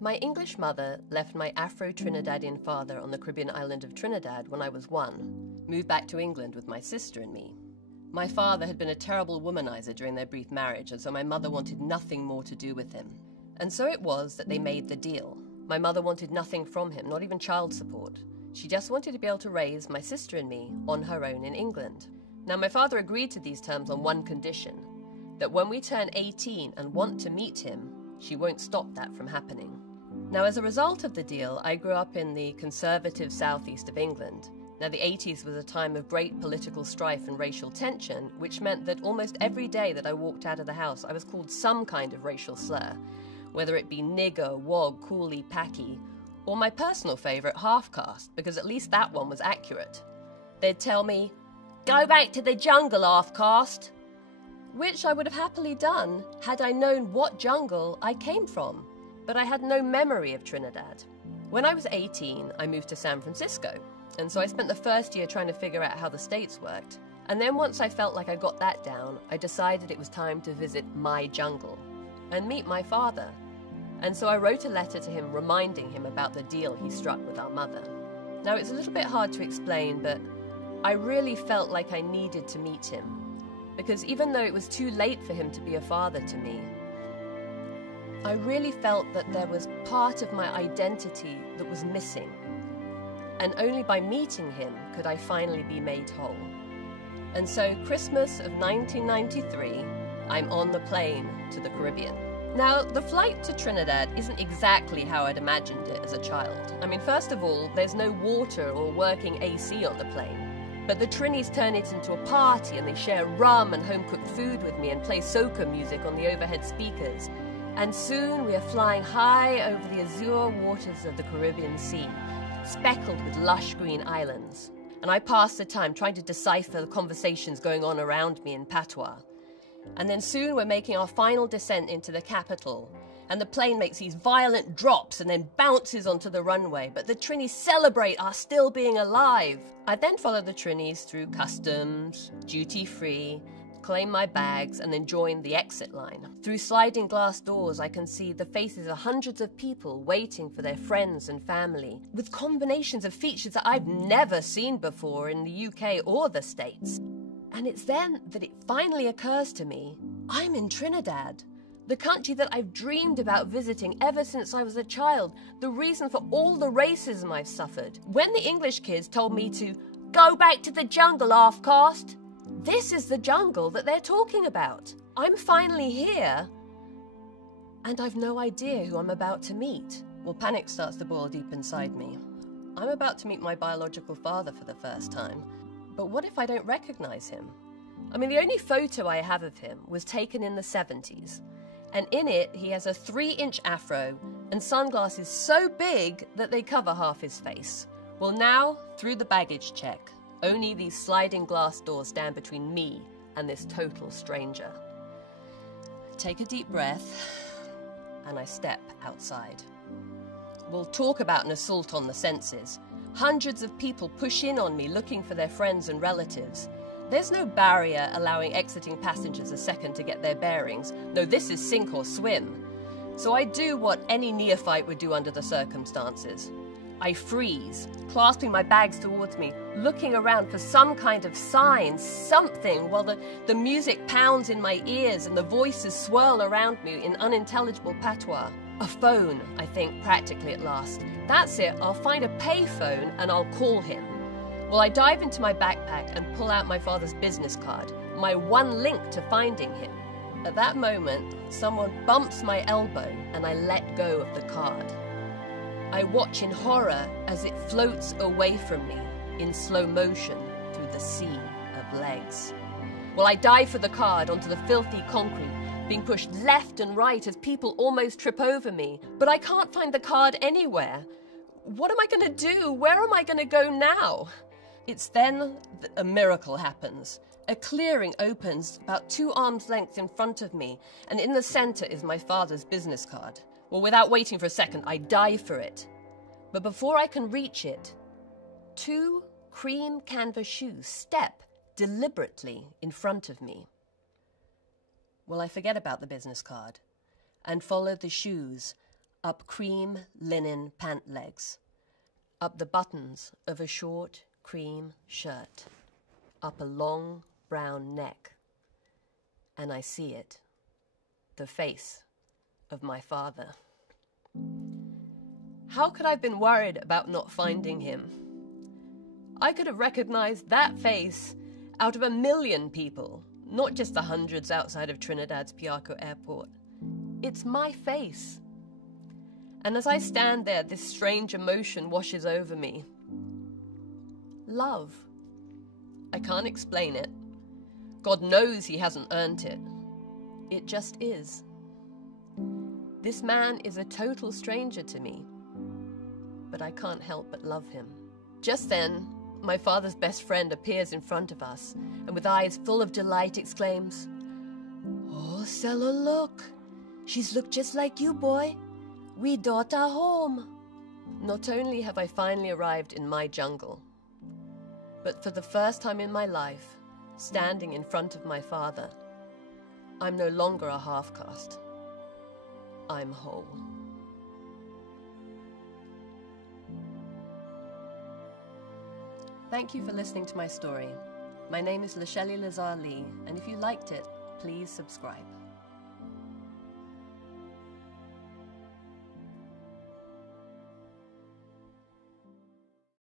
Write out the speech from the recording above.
My English mother left my Afro-Trinidadian father on the Caribbean island of Trinidad when I was 1, moved back to England with my sister and me. My father had been a terrible womanizer during their brief marriage, and so my mother wanted nothing more to do with him. And so it was that they made the deal. My mother wanted nothing from him, not even child support. She just wanted to be able to raise my sister and me on her own in England. Now, my father agreed to these terms on one condition, that when we turn 18 and want to meet him, she won't stop that from happening. Now, as a result of the deal, I grew up in the conservative southeast of England. Now, the 80s was a time of great political strife and racial tension, which meant that almost every day that I walked out of the house, I was called some kind of racial slur, whether it be nigger, wog, coolie, packy, or my personal favourite, half-caste, because at least that one was accurate. They'd tell me, "Go back to the jungle, half-caste," which I would have happily done had I known what jungle I came from. But I had no memory of Trinidad. When I was 18, I moved to San Francisco, and so I spent the first year trying to figure out how the States worked. And then once I felt like I got that down, I decided it was time to visit my jungle and meet my father. And so I wrote a letter to him reminding him about the deal he struck with our mother. Now, it's a little bit hard to explain, but I really felt like I needed to meet him, because even though it was too late for him to be a father to me, I really felt that there was part of my identity that was missing, and only by meeting him could I finally be made whole. And so Christmas of 1993, I'm on the plane to the Caribbean. Now, the flight to Trinidad isn't exactly how I'd imagined it as a child. I mean, first of all, there's no water or working AC on the plane. But the Trinis turn it into a party, and they share rum and home-cooked food with me and play soca music on the overhead speakers. And soon we are flying high over the azure waters of the Caribbean Sea, speckled with lush green islands. And I pass the time trying to decipher the conversations going on around me in patois. And then soon we're making our final descent into the capital, and the plane makes these violent drops and then bounces onto the runway, but the Trinis celebrate our still being alive. I then follow the Trinis through customs, duty-free, claim my bags, and then join the exit line. Through sliding glass doors, I can see the faces of hundreds of people waiting for their friends and family, with combinations of features that I've never seen before in the UK or the States. And it's then that it finally occurs to me, I'm in Trinidad, the country that I've dreamed about visiting ever since I was a child, the reason for all the racism I've suffered. When the English kids told me to go back to the jungle, half-caste, this is the jungle that they're talking about. I'm finally here, and I've no idea who I'm about to meet. Well, panic starts to boil deep inside me. I'm about to meet my biological father for the first time. But what if I don't recognize him? I mean, the only photo I have of him was taken in the 70s. And in it, he has a 3-inch afro and sunglasses so big that they cover half his face. Well, now, through the baggage check, only these sliding glass doors stand between me and this total stranger. Take a deep breath, and I step outside. We'll talk about an assault on the senses. Hundreds of people push in on me looking for their friends and relatives. There's no barrier allowing exiting passengers a second to get their bearings. No, this is sink or swim. So I do what any neophyte would do under the circumstances. I freeze, clasping my bags towards me, looking around for some kind of sign, something, while the music pounds in my ears and the voices swirl around me in unintelligible patois. A phone, I think, practically at last. That's it, I'll find a payphone and I'll call him. Well, I dive into my backpack and pull out my father's business card, my one link to finding him. At that moment, someone bumps my elbow and I let go of the card. I watch in horror as it floats away from me in slow motion through the sea of legs. Well, I dive for the card onto the filthy concrete, being pushed left and right as people almost trip over me. But I can't find the card anywhere. What am I going to do? Where am I going to go now? It's then that a miracle happens. A clearing opens about 2 arms length in front of me, and in the center is my father's business card. Well, without waiting for a second, I dive for it. But before I can reach it, 2 cream canvas shoes step deliberately in front of me. Well, I forget about the business card and follow the shoes up cream linen pant legs, up the buttons of a short cream shirt, up a long brown neck, and I see it, the face of my father. How could I have been worried about not finding him? I could have recognized that face out of 1,000,000 people, not just the hundreds outside of Trinidad's Piarco airport. It's my face. And as I stand there, this strange emotion washes over me. Love. I can't explain it. God knows he hasn't earned it. It just is. This man is a total stranger to me, but I can't help but love him. Just then, my father's best friend appears in front of us, and with eyes full of delight exclaims, "Oh, Stella, look! She's looked just like you, boy. We daughter home." Not only have I finally arrived in my jungle, but for the first time in my life, standing in front of my father, I'm no longer a half-caste. I'm whole. Thank you for listening to my story. My name is Lichelli Lazar-Lea, and if you liked it, please subscribe.